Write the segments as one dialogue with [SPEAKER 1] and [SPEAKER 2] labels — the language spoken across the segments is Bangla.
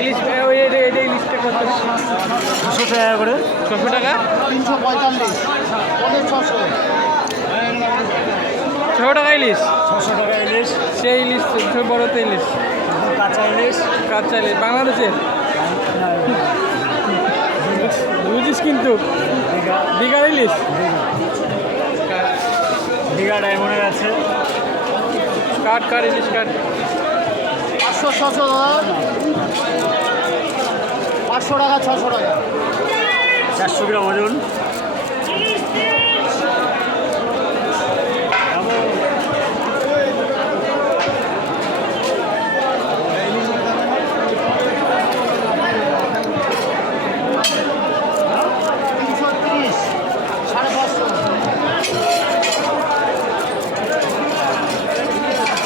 [SPEAKER 1] ইলিশ এটা ইলিশটা কত?
[SPEAKER 2] দুশো টাকা করে।
[SPEAKER 1] ছশো টাকা?
[SPEAKER 3] তিনশো পঁয়তাল্লিশ। ছশো।
[SPEAKER 1] ছশো টাকা ইলিশ
[SPEAKER 2] ছশো টাকা ইলিশ
[SPEAKER 1] সেই ইলিশ বড়তে ইলিশ
[SPEAKER 2] কাঁচা ইলিশ
[SPEAKER 1] কাঁচা ইলিশ বাংলাদেশের? বুঝিস কিন্তু।
[SPEAKER 2] দীঘা
[SPEAKER 1] দীঘার ইলিশ
[SPEAKER 2] দীঘা ডায়মন্ডের আছে।
[SPEAKER 1] কাঠ কাঠ ইলিশ কাঠ
[SPEAKER 3] পাঁচশো ছশো দাদা পাঁচশো টাকা ছশো টাকা।
[SPEAKER 2] চারশো গ্রাম ওজন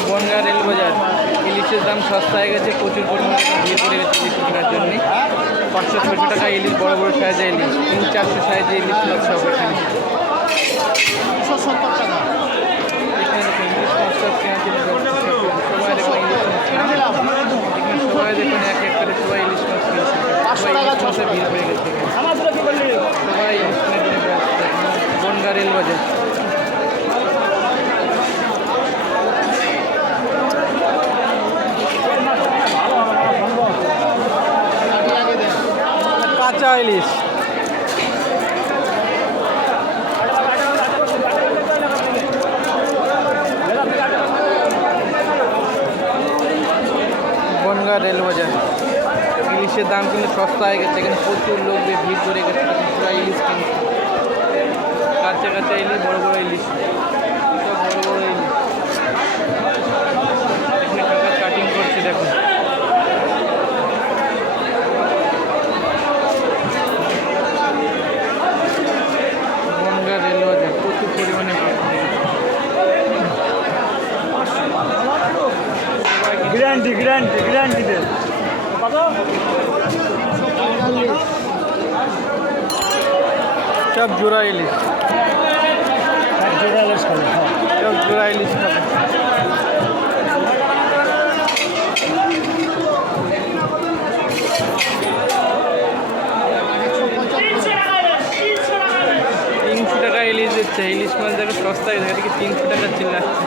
[SPEAKER 1] বনগা রেল বাজার ইলিশের দাম সস্তা হয়ে গেছে, প্রচুর পরিমাণে ভিড় পড়ে গেছে ইলিশ কেনার জন্য। পাঁচশো ছশো টাকা ইলিশ, বড় বড় সাইজে ইলিশ, তিন চারশো সাইজে ইলিশ, সব এখানে দেখুন ইলিশ মাছ সব কেনার জন্য ব্যবস্থা সবাই দেখুন ইলিশ মাছ কেনার জন্য। এখানে সবাই দেখুন এক এক করে সবাই ইলিশ মাছ কিনছে সবাই ইলিশ মাছের ভিড় পড়ে গেছে এখানে। সবাই ইলিশ কেনার জন্য ব্যস্ত বনগা রেল বাজার
[SPEAKER 3] আগে আগে দেন
[SPEAKER 1] কাঁচা ইলিশ বনগা রেল বাজার। ইলিশের দাম কিন্তু সস্তা হয়ে গেছে, এখানে প্রচুর লোক ভিড় করে গেছে ইলিশ কিনছে। কাঁচা কাঁচা ইলিশ, বড় বড় ইলিশ সব বড় বড় ইলিশ এখানে কাকা কাটিং করছে দেখুন বনগা রেল বাজার প্রচুর পরিমাণে
[SPEAKER 2] গ্যারান্টি গ্যারান্টি গ্যারান্টি দেন
[SPEAKER 1] সব জোড়া ইলিশ।
[SPEAKER 2] জোড়া ইলিশ খাবে হ্যাঁ।
[SPEAKER 1] সব জোড়া ইলিশ খাবে। তিনশো টাকা ইলিশ দিচ্ছে। ইলিশ মাছ দেখো সস্তায় দেখে তিনশো টাকা চিল্লাচ্ছে।